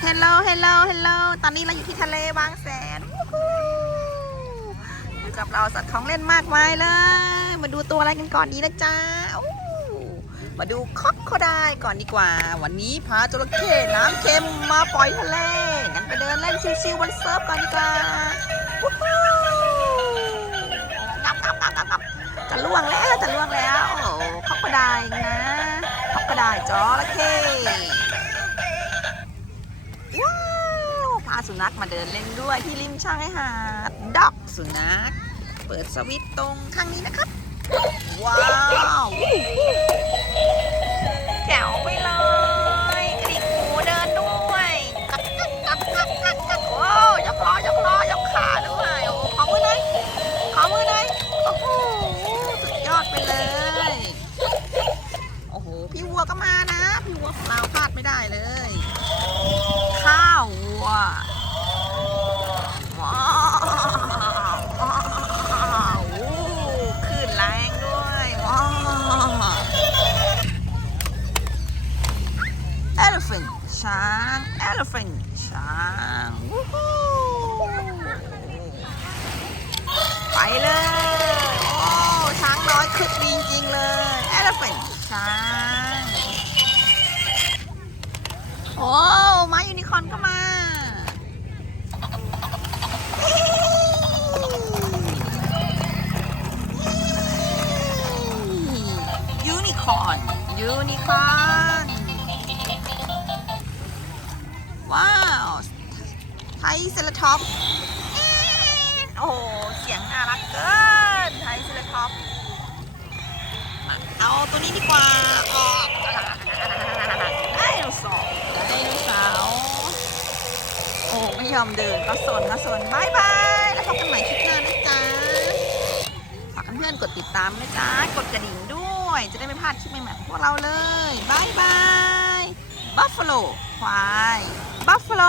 เฮลโลเฮลโลเฮลโลตอนนี้เราอยู่ที่ทะเลบางแสนอยู่กับเราสัตว์ของเล่นมากมายเลย มาดูตัวอะไรกันก่อนดีนะจ๊ะมาดูคอกโคไดก่อนดีกว่า วันนี้พาจระเข้น้ำเค็มมาปล่อยทะเลงั้นไปเดินเล่นชิวๆบนเซิร์ฟก่อนดีกว่าวู้ฮู้งับงับงับงับงับจะล่วงแล้วจะล่วงแล้ว โอ้คอกโคไดนะคอกโคไดจระเข้ ว้าวพาสุนัขมาเดินเล่นด้วยที่ริมชายหาดด็อกสุนัข เปิดสวิตช์ตรงข้างนี้นะครับ ว้าวแจ๋วไปเลยกระดิกหูเดินด้วยกักกักกักกักกักกักโอ้ยกล้อยกล้อยกขาด้วยโอ้ขอมือหน่อยขอมือหน่อยโอ้โหสุดยอดไปเลยโอ้โหพี่วัวก็มานะ พี่วัวของเราพลาดไม่ได้เลย ววัวว้าวโอ้ขึ้นแรงด้วยว้าว elephant ช้าง elephant ช้าง คอร์นยูนิคอร์นว้าวไทยเซเลท็อปโอ้เสียงน่ารักเกินไทยเซเลท็อปเอาตัวนี้ดีกว่าออกไดโนเสาร์ไดโนเสาร์โอ้ไม่ยอมเดินก็สนก็สนบายบาย แล้วพบกันใหม่คลิปหน้านะจ๊ะฝากเพื่อนๆกดติดตามนะจ๊ะ กดกระดิ่งด้วย ด้วย จะได้ไม่พลาดคลิปใหม่ๆของพวกเราเลยบายบายบัฟฟาโลควายบัฟฟาโล